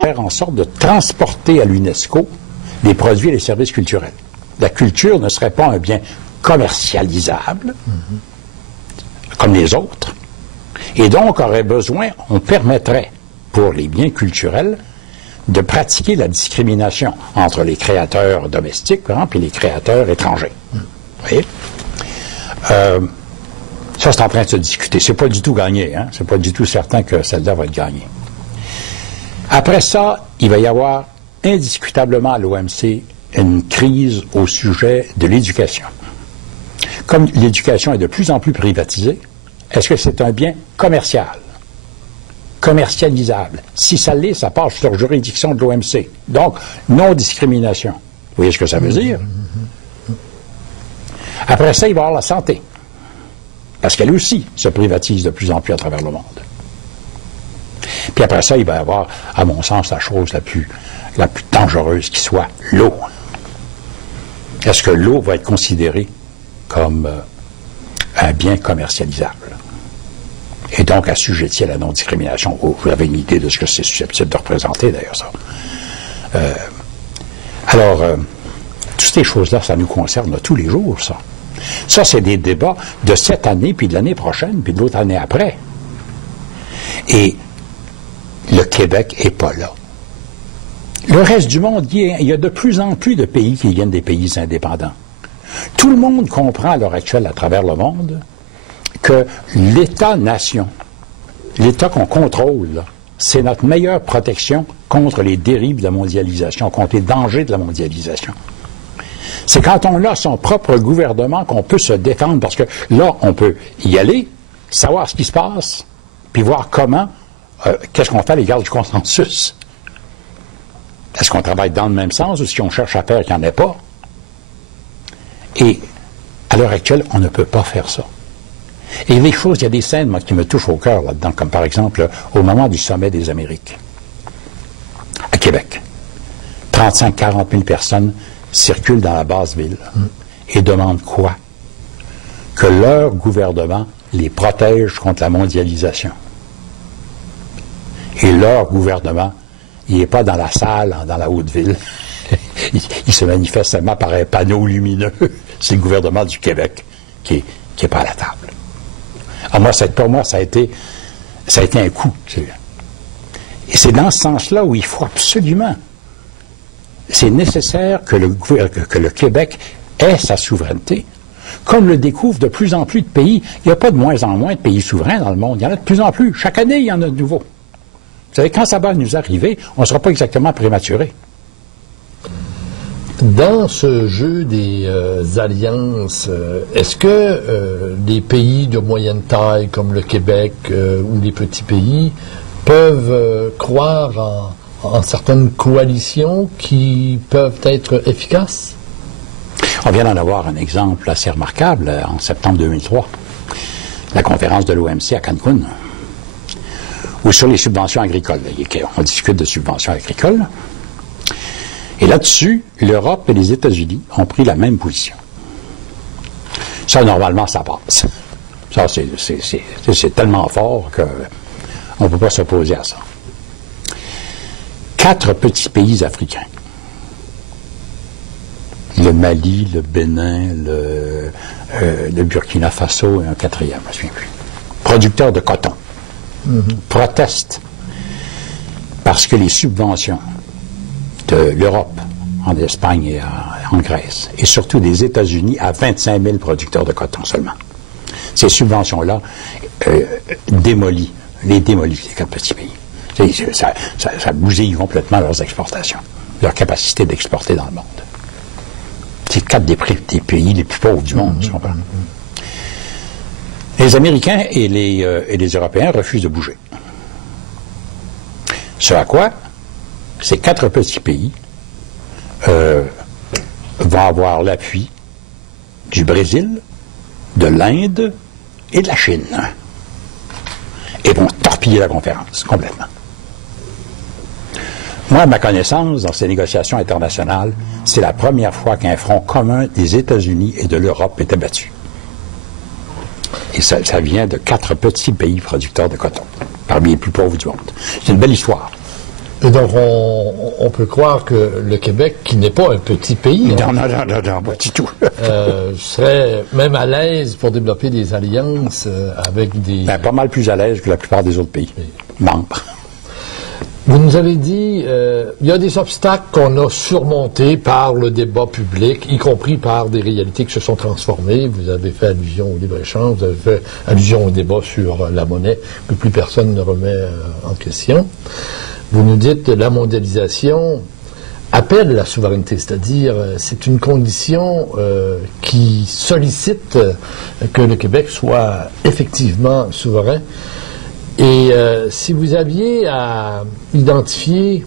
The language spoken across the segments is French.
faire en sorte de transporter à l'UNESCO les produits et les services culturels. La culture ne serait pas un bien commercialisable, comme les autres, et donc on permettrait, pour les biens culturels, de pratiquer la discrimination entre les créateurs domestiques, par exemple, et les créateurs étrangers. Vous voyez? Ça, c'est en train de se discuter. C'est pas du tout gagné, hein? C'est pas du tout certain que celle-là va être gagnée. Après ça, il va y avoir indiscutablement à l'OMC une crise au sujet de l'éducation. Comme l'éducation est de plus en plus privatisée, est-ce que c'est un bien commercial, commercialisable? Si ça l'est, ça passe sur juridiction de l'OMC. Donc, non-discrimination. Vous voyez ce que ça veut dire? Après ça, il va y avoir la santé. Parce qu'elle aussi se privatise de plus en plus à travers le monde. Puis après ça, il va y avoir, à mon sens, la chose la plus dangereuse qui soit, l'eau. Est-ce que l'eau va être considérée comme un bien commercialisable? Et donc assujetti à la non-discrimination. Vous avez une idée de ce que c'est susceptible de représenter, d'ailleurs, ça. Toutes ces choses-là, ça nous concerne tous les jours, ça. Ça, c'est des débats de cette année, puis de l'année prochaine, puis de l'autre année après. Et le Québec n'est pas là. Le reste du monde, il y a de plus en plus de pays qui viennent des pays indépendants. Tout le monde comprend à l'heure actuelle, à travers le monde, que l'État-nation, l'État qu'on contrôle, c'est notre meilleure protection contre les dérives de la mondialisation, contre les dangers de la mondialisation. C'est quand on a son propre gouvernement qu'on peut se défendre, parce que là, on peut y aller, savoir ce qui se passe, puis voir comment, qu'est-ce qu'on fait à l'égard du consensus. Est-ce qu'on travaille dans le même sens ou si on cherche à faire qu'il n'y en ait pas? Et à l'heure actuelle, on ne peut pas faire ça. Et il y a des scènes, moi, qui me touchent au cœur là-dedans, comme par exemple au moment du sommet des Amériques, à Québec. 35-40 000 personnes circulent dans la basse ville et demandent quoi? Que leur gouvernement les protège contre la mondialisation. Et leur gouvernement, il n'est pas dans la salle, dans la haute ville. Il se manifeste seulement par un panneau lumineux. C'est le gouvernement du Québec qui est pas à la table. Alors pour moi, ça a été un coup. Et c'est dans ce sens-là où il faut absolument, c'est nécessaire que le Québec ait sa souveraineté. Comme le découvrent de plus en plus de pays. Il n'y a pas de moins en moins de pays souverains dans le monde. Il y en a de plus en plus. Chaque année, il y en a de nouveaux. Vous savez, quand ça va nous arriver, on ne sera pas exactement prématuré. Dans ce jeu des alliances, est-ce que les pays de moyenne taille comme le Québec ou les petits pays peuvent croire en certaines coalitions qui peuvent être efficaces? On vient d'en avoir un exemple assez remarquable en septembre 2003, la conférence de l'OMC à Cancun, ou sur les subventions agricoles. On discute de subventions agricoles. Et là-dessus, l'Europe et les États-Unis ont pris la même position. Ça, normalement, ça passe. Ça, c'est tellement fort qu'on ne peut pas s'opposer à ça. 4 petits pays africains. Le Mali, le Bénin, le Burkina Faso et un 4e, je ne me souviens plus. Producteurs de coton. Protestent parce que les subventions de l'Europe, en Espagne et en Grèce, et surtout des États-Unis à 25 000 producteurs de coton seulement. Ces subventions-là les démolissent, les 4 petits pays. Ça bousille complètement leurs exportations, leur capacité d'exporter dans le monde. C'est 4 des pays les plus pauvres du monde, tu comprends? Les Américains et les Européens refusent de bouger. Ce à quoi ces 4 petits pays vont avoir l'appui du Brésil, de l'Inde et de la Chine. Et vont torpiller la conférence complètement. Moi, à ma connaissance, dans ces négociations internationales, c'est la première fois qu'un front commun des États-Unis et de l'Europe était battu. Et ça vient de 4 petits pays producteurs de coton, parmi les plus pauvres du monde. C'est une belle histoire. Et donc, on peut croire que le Québec, qui n'est pas un petit pays, non, pas du tout. serait même à l'aise pour développer des alliances avec des... Ben, pas mal plus à l'aise que la plupart des autres pays membres. Vous nous avez dit, il y a des obstacles qu'on a surmontés par le débat public, y compris par des réalités qui se sont transformées. Vous avez fait allusion au libre-échange, vous avez fait allusion au débat sur la monnaie, que plus personne ne remet en question. Vous nous dites la mondialisation appelle la souveraineté, c'est-à-dire c'est une condition qui sollicite que le Québec soit effectivement souverain. Et si vous aviez à identifier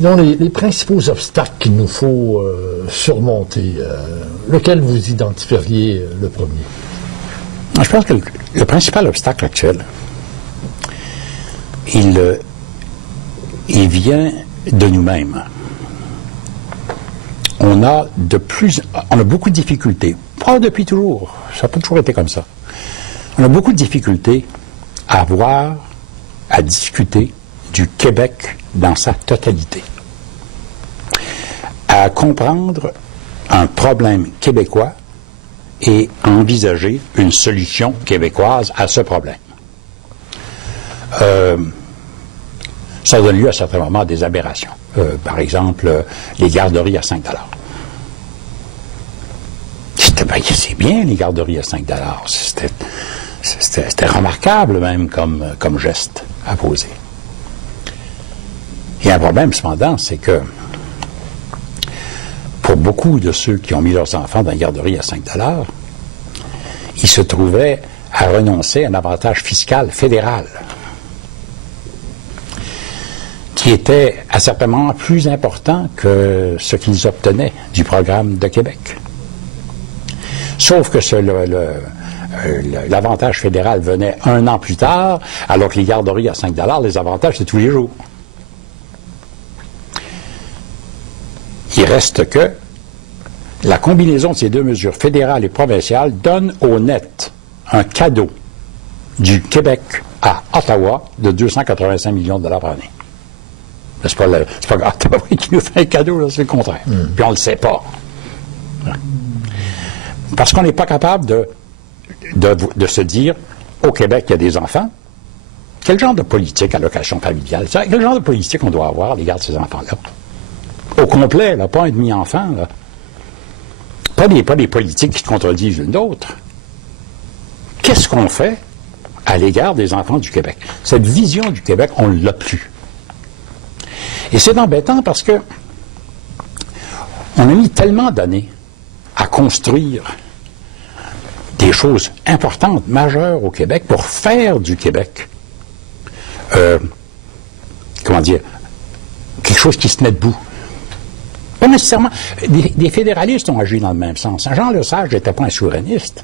les principaux obstacles qu'il nous faut surmonter, lequel vous identifieriez le premier? Je pense que le principal obstacle actuel, il vient de nous-mêmes. On a beaucoup de difficultés. Pas depuis toujours. Ça n'a pas toujours été comme ça. On a beaucoup de difficultés à discuter du Québec dans sa totalité. À comprendre un problème québécois et à envisager une solution québécoise à ce problème. Ça donne lieu à certains moments à des aberrations. Par exemple, les garderies à 5 $. C'est bien, les garderies à 5 $. C'était remarquable même comme geste à poser. Il y a un problème cependant, c'est que pour beaucoup de ceux qui ont mis leurs enfants dans une garderie à 5 $, ils se trouvaient à renoncer à un avantage fiscal fédéral qui était à certains moments plus important que ce qu'ils obtenaient du programme de Québec. Sauf que l'avantage fédéral venait 1 an plus tard, alors que les garderies à 5 $, les avantages, c'est tous les jours. Il reste que la combinaison de ces deux mesures fédérales et provinciales donne au net un cadeau du Québec à Ottawa de 285 millions de $ par année. C'est pas Ottawa qui nous fait un cadeau, là, c'est le contraire. Puis on ne le sait pas. Parce qu'on n'est pas capable de se dire, au Québec, il y a des enfants. Quel genre de politique, allocation familiale, quel genre de politique on doit avoir à l'égard de ces enfants-là? Au complet, là, pas un demi-enfant, là. Pas des politiques qui se contredisent l'une d'autre. Qu'est-ce qu'on fait à l'égard des enfants du Québec? Cette vision du Québec, on ne l'a plus. Et c'est embêtant parce que on a mis tellement d'années à construire des choses importantes, majeures au Québec, pour faire du Québec, quelque chose qui se tenait debout. Pas nécessairement. Des fédéralistes ont agi dans le même sens. Jean Lesage n'était pas un souverainiste.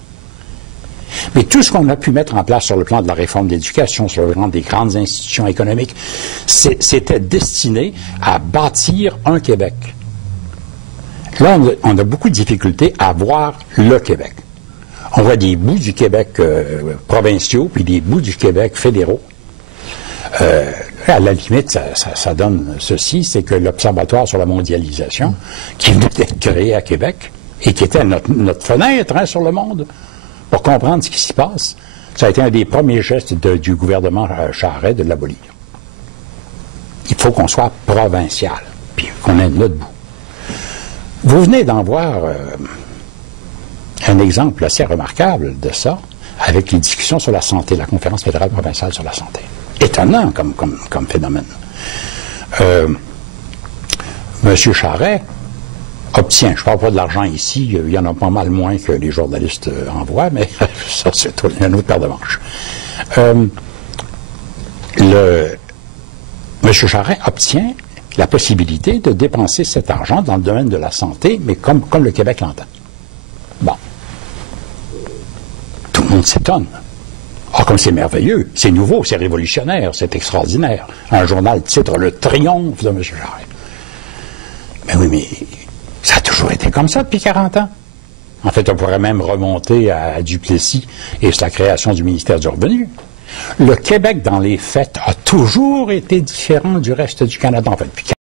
Mais tout ce qu'on a pu mettre en place sur le plan de la réforme de l'éducation, sur le plan des grandes institutions économiques, c'était destiné à bâtir un Québec. Là, on a beaucoup de difficultés à voir le Québec. On voit des bouts du Québec provinciaux, puis des bouts du Québec fédéraux. À la limite, ça donne ceci, c'est que l'Observatoire sur la mondialisation, qui venait d'être créé à Québec, et qui était notre fenêtre sur le monde, pour comprendre ce qui s'y passe, ça a été un des premiers gestes du gouvernement Charest de l'abolir. Il faut qu'on soit provincial, puis qu'on ait notre bout. Vous venez d'en voir un exemple assez remarquable de ça, avec les discussions sur la santé, la conférence fédérale provinciale sur la santé. Étonnant comme phénomène. M. Charest obtient, je ne parle pas de l'argent ici, il y en a pas mal moins que les journalistes envoient, mais ça c'est un autre paire de manches. M. Charest obtient la possibilité de dépenser cet argent dans le domaine de la santé, mais comme le Québec l'entend. Bon. Tout le monde s'étonne. Ah, comme c'est merveilleux, c'est nouveau, c'est révolutionnaire, c'est extraordinaire. Un journal titre « Le triomphe de M. Charest ». Mais oui, mais ça a toujours été comme ça depuis 40 ans. En fait, on pourrait même remonter à Duplessis et sa création du ministère du Revenu. Le Québec, dans les faits, a toujours été différent du reste du Canada, en fait, depuis